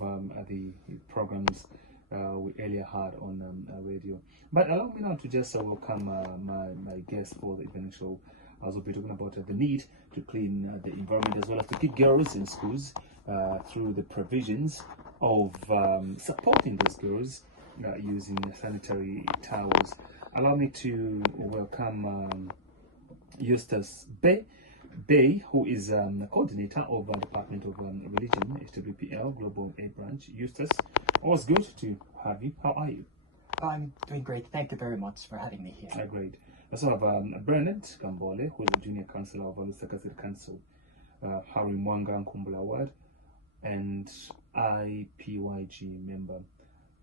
the programs we earlier had on radio. But allow me now to just welcome my guest for the evening show, as we'll be talking about the need to clean the environment as well as to keep girls in schools through the provisions of supporting these girls using sanitary towels. Allow me to welcome Eustace Bay, who is coordinator of the Department of Religion, HWPL Global A Branch. Eustace, always good to have you. How are you? I'm doing great. Thank you very much for having me here. Great. I also have Benard Kambole, who is the Junior Councillor of Lusaka City Council, Mwaanga Nkumbula Ward, and IPYG member.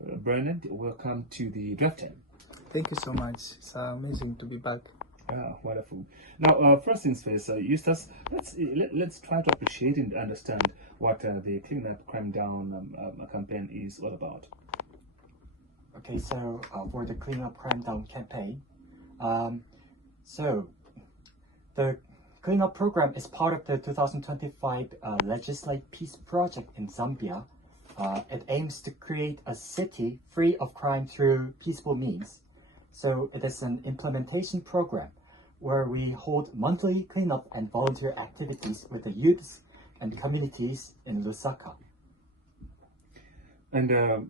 Benard, welcome to the Dept. Thank you so much. It's amazing to be back. Wonderful. Now, first things first, Eustace, let's try to appreciate and understand what the Clean Up Crime Down campaign is all about. Okay, so for the Clean Up Crime Down campaign, so the Clean Up program is part of the 2025 Legislate Peace Project in Zambia. It aims to create a city free of crime through peaceful means. So it is an implementation program where we hold monthly cleanup and volunteer activities with the youths and communities in Lusaka. And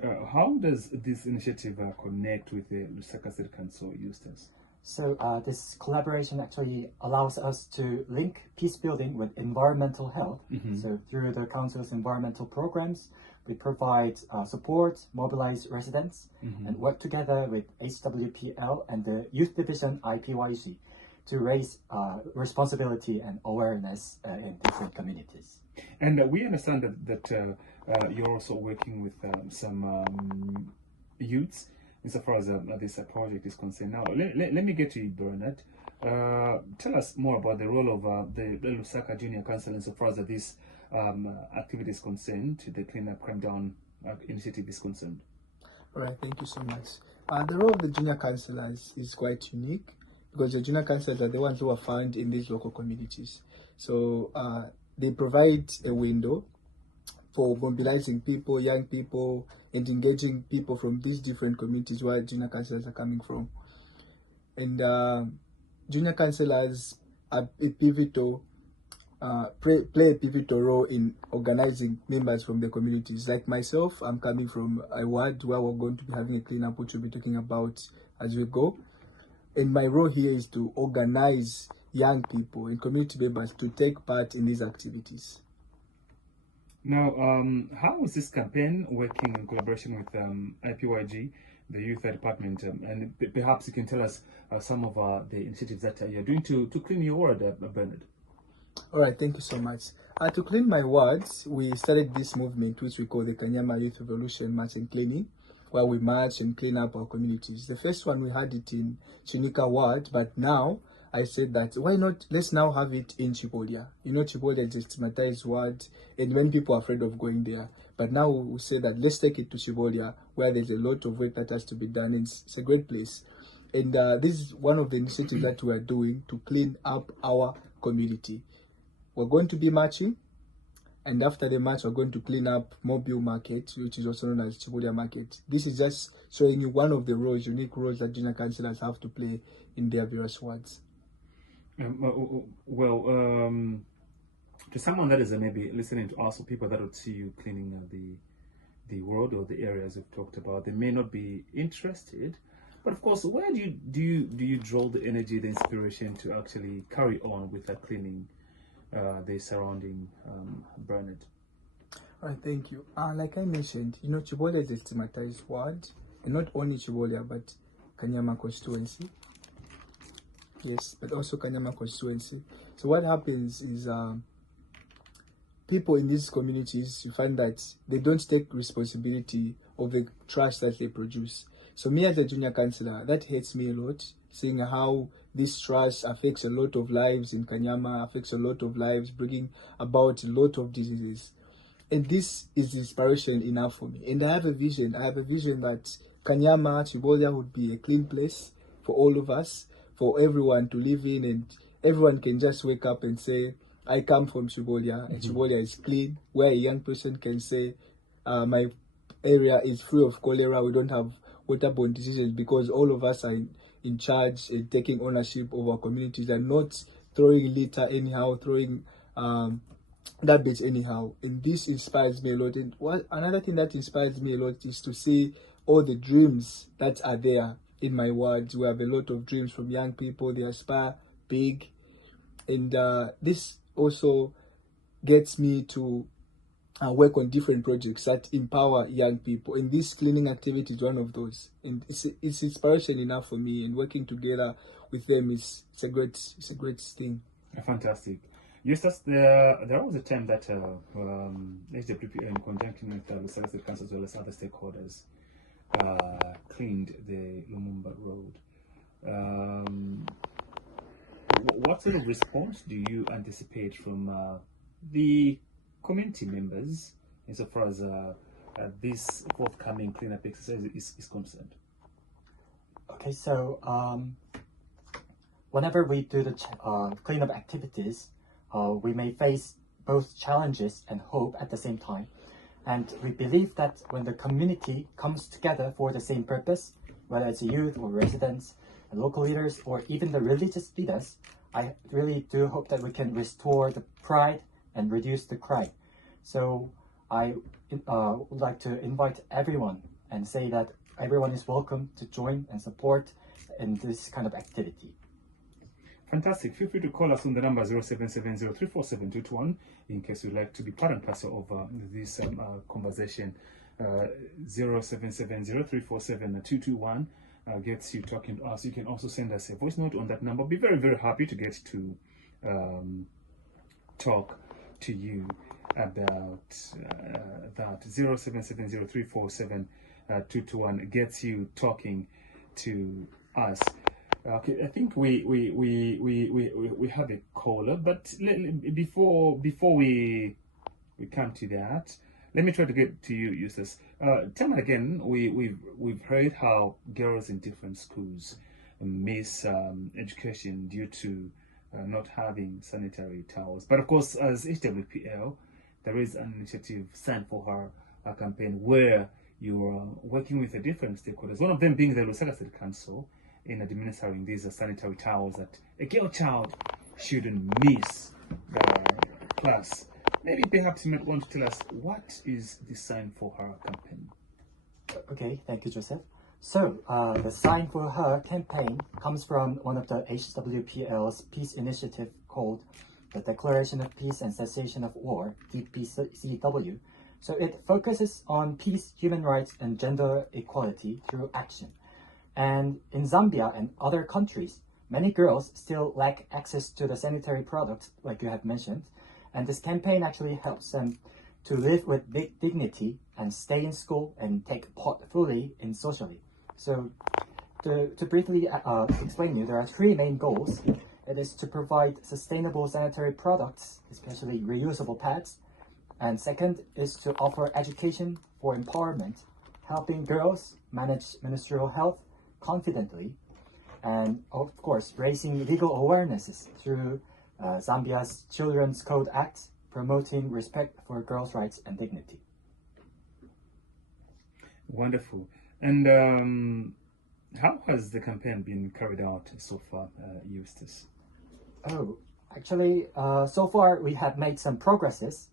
how does this initiative connect with the Lusaka City Council, Eustace? So this collaboration actually allows us to link peace building with environmental health. So through the council's environmental programs, we provide support, mobilize residents, and work together with HWPL and the youth division IPYG to raise responsibility and awareness in different communities. And we understand that you're also working with some youths insofar as this project is concerned. Now, let me get to you, Benard. Tell us more about the role of the Lusaka Junior Council insofar as this activity is concerned, the Clean Up Crime Down initiative is concerned. All right, thank you so much. The role of the junior councillors is quite unique because the junior councillors are the ones who are found in these local communities. So they provide a window for mobilizing people, young people, and engaging people from these different communities where junior councillors are coming from. And junior councillors are a pivotal, play a pivotal role in organizing members from the communities. Like myself, I'm coming from a ward where we're going to be having a cleanup, which we'll be talking about as we go. And my role here is to organize young people and community members to take part in these activities. Now, how is this campaign working in collaboration with IPYG, the youth department, and perhaps you can tell us some of the initiatives that you're doing to clean your ward, Benard? All right, thank you so much. To clean my wards, we started this movement which we call the Kanyama Youth Revolution March and Cleaning, where we march and clean up our communities. The first one we had it in Chinika ward, but now I said that why not, let's now have it in Chibolya. You know, Chibolya is a stigmatized word, and many people are afraid of going there. But now we say that let's take it to Chibolya, where there's a lot of work that has to be done. It's a great place. And this is one of the initiatives that we are doing to clean up our community. We're going to be marching, and after the march, we're going to clean up Mobile Market, which is also known as Chibolya Market. This is just showing you one of the roles, unique roles that junior councillors have to play in their various wards. To someone that is maybe listening to us, or people that would see you cleaning the world or the areas we've talked about, they may not be interested. But of course, where do you draw the energy, the inspiration to actually carry on with that cleaning the surrounding Benard? All right, thank you. Like I mentioned, you know, Chibolya is a stigmatized word, and not only Chibolya, but Kanyama constituency. Yes, but also Kanyama constituency. So what happens is people in these communities, you find that they don't take responsibility of the trash that they produce. So me as a junior councillor, that hurts me a lot, seeing how this trash affects a lot of lives in Kanyama, affects a lot of lives, bringing about a lot of diseases. And this is inspiration enough for me. And I have a vision that Kanyama, Chibolya would be a clean place for all of us, for everyone to live in, and everyone can just wake up and say, I come from Chibolya, and Chibolya is clean, where a young person can say, my area is free of cholera, we don't have waterborne diseases, because all of us are in charge and taking ownership of our communities and not throwing litter anyhow, throwing garbage anyhow. And this inspires me a lot. And another thing that inspires me a lot is to see all the dreams that are there in my wards. We have a lot of dreams from young people. They aspire big, and this also gets me to work on different projects that empower young people, and this cleaning activity is one of those. And it's inspiration enough for me, and working together with them is a great thing. Fantastic. Eustace, there was a time that HWPL, in conjunction with the Lusaka State Council as well as other stakeholders, cleaned the Lumumba Road. What sort of response do you anticipate from the community members insofar as this forthcoming cleanup exercise is concerned? Okay, so whenever we do the cleanup activities, we may face both challenges and hope at the same time. And we believe that when the community comes together for the same purpose, whether it's youth or residents, and local leaders, or even the religious leaders, I really do hope that we can restore the pride and reduce the crime. So I would like to invite everyone and say that everyone is welcome to join and support in this kind of activity. Fantastic. Feel free to call us on the number 0770347221 in case you'd like to be part and parcel of this conversation. 0770347221 gets you talking to us. You can also send us a voice note on that number. Be very, very happy to get to talk to you about that. 0770347221 gets you talking to us. Okay, I think we have a caller, but before we come to that, let me try to get to you, Eustace. Tell me again. We've heard how girls in different schools miss education due to not having sanitary towels. But of course, as HWPL, there is an initiative, Stand for Her, a campaign where you are working with the different stakeholders. One of them being the Lusaka State Council, in administering these sanitary towels that a girl child shouldn't miss the class. Maybe perhaps you might want to tell us, what is the Sign for Her campaign? Okay, thank you, Joseph. So the Sign for Her campaign comes from one of the HWPL's peace initiative called the Declaration of Peace and Cessation of War, DPCW. So it focuses on peace, human rights, and gender equality through action. And in Zambia and other countries, many girls still lack access to the sanitary products, like you have mentioned. And this campaign actually helps them to live with big dignity and stay in school and take part fully in socially. So to briefly explain you, there are three main goals. It is to provide sustainable sanitary products, especially reusable pads. And second is to offer education for empowerment, helping girls manage menstrual health confidently, and of course raising legal awarenesses through Zambia's Children's Code Act, promoting respect for girls' rights and dignity. Wonderful. And how has the campaign been carried out so far, Eustace? Oh, actually, so far we have made some progresses.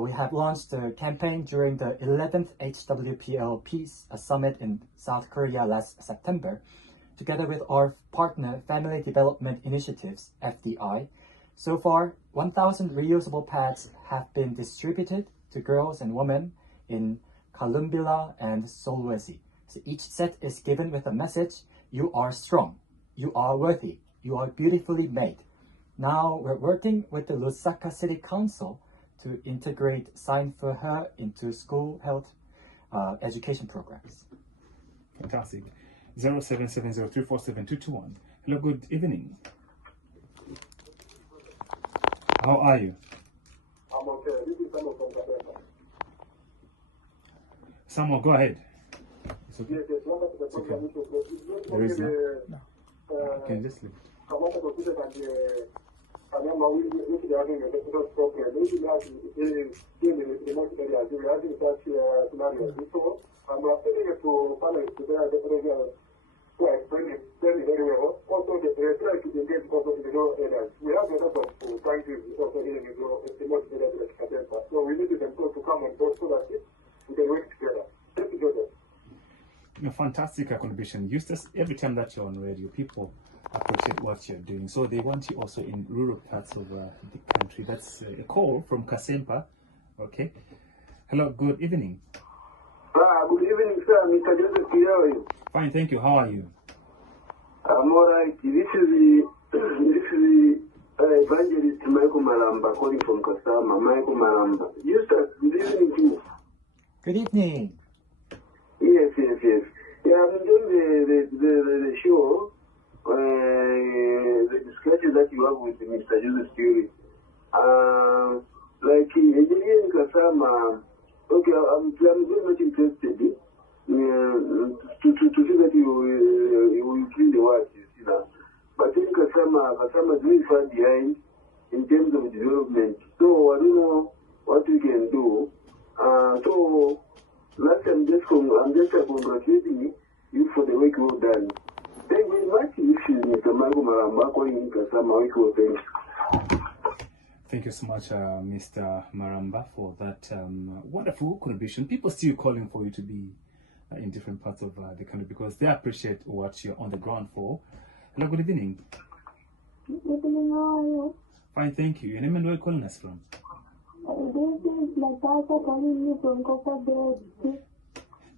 We have launched the campaign during the 11th HWPL Peace Summit in South Korea last September, together with our partner Family Development Initiatives, FDI. So far, 1,000 reusable pads have been distributed to girls and women in Kambole and Solwezi. So each set is given with a message: you are strong, you are worthy, you are beautifully made. Now we're working with the Lusaka City Council to integrate Sign for Her into school health education programs. Fantastic. 0770347221. Hello, good evening. How are you? I'm okay. This is Samuel from Uganda. Samuel, go ahead. It's okay. Yes, welcome to the program. There is no. You can just leave. I want to consider that remember we should be having a difficult problem. Maybe we have to in the remote areas. We are having such scenarios before, and we are telling it to panelists to their definitely to explain it very well. Also, they try to engage also in the rural areas. We have a lot of countries also in the remote areas like Katempa. So we need them to come on board so that we can work together. A fantastic contribution. Eustace, every time that you're on radio, people appreciate what you're doing. So they want you also in rural parts of the country. That's a call from Kasempa. Okay. Hello, good evening. Good evening, sir. Mr. Joseph, how are you? Fine, thank you. How are you? I'm all right. This is the evangelist Michael Maramba calling from Kasama. Michael Maramba. Eustace, good evening to you. Good evening. Yes. Yeah, I'm enjoying the show. The discussion that you have with Mr. Joseph Phiri. Like in Kasama, okay, I'm very much interested to see that you clean the words, you see that. But in Kasama is very far behind in terms of development. So I don't know what we can do. So last I'm just congratulating you for the work you've done. Thank you very much. This is Mr. Michael Maramba calling in Kasama. Thank you so much, Mr. Maramba, for that wonderful contribution. People still calling for you to be in different parts of the country because they appreciate what you're on the ground for. Hello, good evening. Good evening, how are you? Fine, thank you. Your name and where are you calling us from? This is Natasha calling you from Coca-Cola.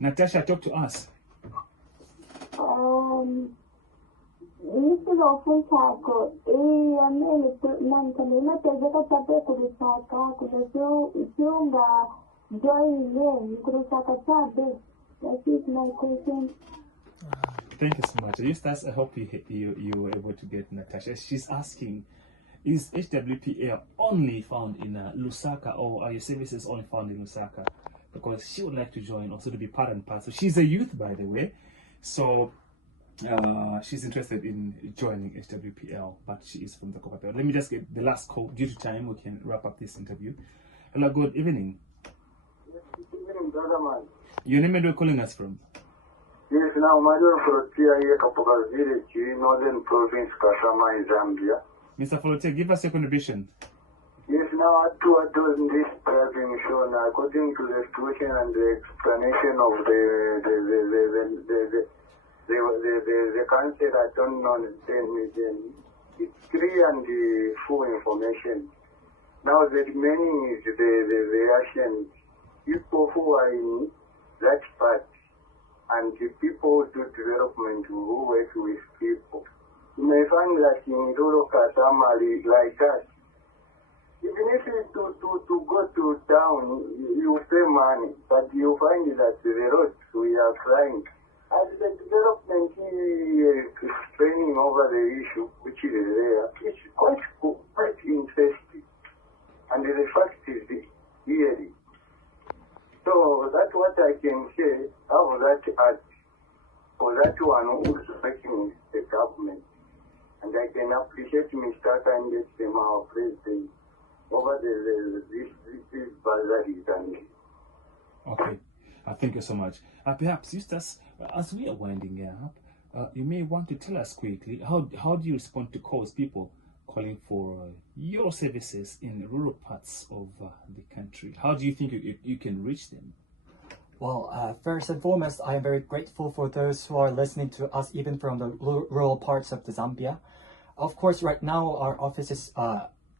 Natasha, talk to us. Mr. Ofusako, namkana tezeka tape kurusaka kusunga join kurusaka tabe. That is my question. Thank you so much. Eustace, I hope you were able to get Natasha. She's asking, is HWPL only found in Lusaka, or are your services only found in Lusaka? Because she would like to join, also to be part and parcel. She's a youth, by the way, so she's interested in joining HWPL, but she is from the Coca-Cola. Let me just get the last call. Due to time, we can wrap up this interview. Hello, good evening. Good evening, brother man. Your name and where calling us from? Yes, now Major Frontier here, Kapuga Village, Northern Province, Kasama, in Zambia. Mr. Folote, give us your contribution. Yes, now to address this being shown according to the situation and the explanation of the council, I don't know it's clear and full information. Now the remaining is the Russian people who are in that part and the people who do development who work with people. You may find that in rural Kasama like us, even if you to go to town, you pay money, but you find that the roads we are flying. As the development is training over the issue, which is there, it's quite interesting. And the fact is yearly. So that's what I can say of that act for that one who is working with the government. And I can appreciate Mr. Kambole, our president, over this bazar is done. Okay, thank you so much. Perhaps, Eustace, as we are winding up, you may want to tell us quickly, how do you respond to calls, people calling for your services in rural parts of the country? How do you think you can reach them? Well, first and foremost, I am very grateful for those who are listening to us, even from the rural parts of the Zambia. Of course, right now, our office is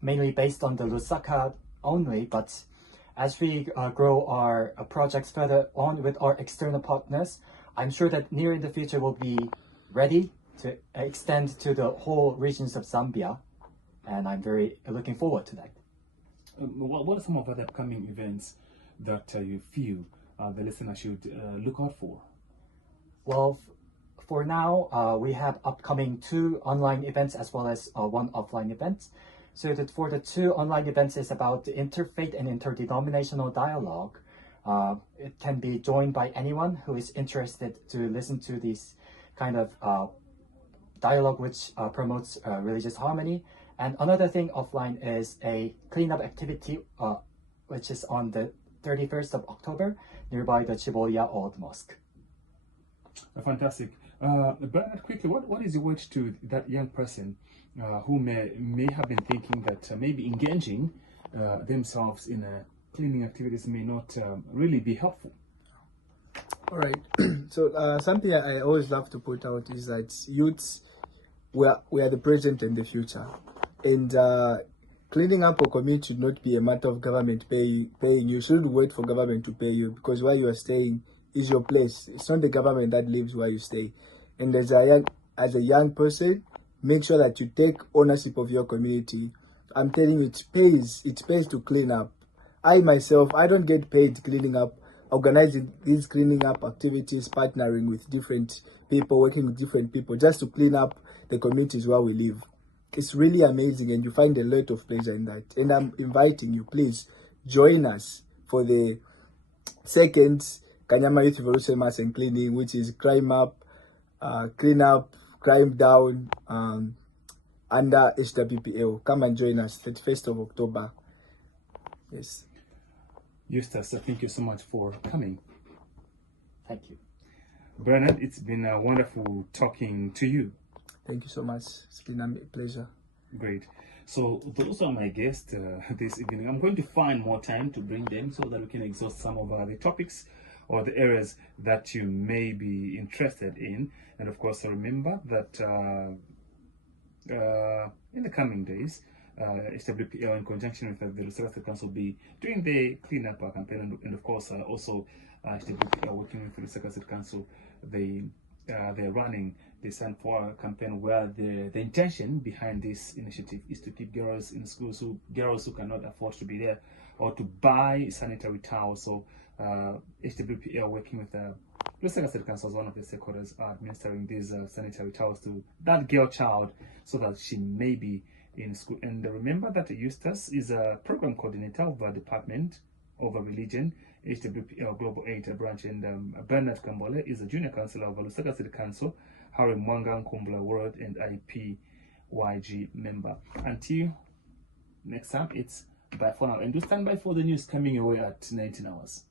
mainly based on the Lusaka only, but as we grow our projects further on with our external partners, I'm sure that near in the future we'll be ready to extend to the whole regions of Zambia, and I'm very looking forward to that. What are some of the upcoming events that you feel the listener should look out for? Well, for now, we have upcoming 2 online events as well as 1 offline event. So that for the 2 online events is about the interfaith and interdenominational dialogue. It can be joined by anyone who is interested to listen to this kind of dialogue which promotes religious harmony. And another thing offline is a cleanup activity, which is on the 31st of October nearby the Chibolya Old Mosque. Fantastic. Bernard, quickly, what is your word to that young person who may have been thinking that maybe engaging themselves in cleaning activities may not really be helpful? All right. So something I always love to put out is that youths, we are the present and the future, and cleaning up your community should not be a matter of government paying you. You shouldn't wait for government to pay you, because where you are staying is your place. It's not the government that lives where you stay. And as a young person, make sure that you take ownership of your community. I'm telling you, it pays to clean up. I myself, I don't get paid cleaning up, organizing these cleaning up activities, partnering with different people, working with different people, just to clean up the communities where we live. It's really amazing, and you find a lot of pleasure in that. And I'm inviting you, please join us for the second Kanyama Youth Revolution Mass and Cleaning, which is crime up, clean up, crime down, under HWPL. Come and join us, 31st of October. Yes. Eustace, thank you so much for coming. Thank you. Benard, it's been wonderful talking to you. Thank you so much. It's been a pleasure. Great. So those are my guests this evening. I'm going to find more time to bring them so that we can exhaust some of the topics or the areas that you may be interested in. And of course, remember that in the coming days, HWPL in conjunction with the Lusaka State Council will be doing the cleanup campaign, and of course also HWPL working with the Lusaka State Council. They're running the Stand For campaign, where the intention behind this initiative is to keep girls in schools, girls who cannot afford to be there or to buy sanitary towels. So HWPL working with Lusaka State Council as one of the stakeholders are administering these sanitary towels to that girl child so that she may be in school. And remember that Eustace is a program coordinator of the Department of Religion, HWPL Global 8 branch, and Benard Kambole is a junior councillor of Lusaka City Council, Mwaanga, Nkumbula Ward, and IPYG member. Until next time, it's bye for now. And do stand by for the news coming your way at 19 hours.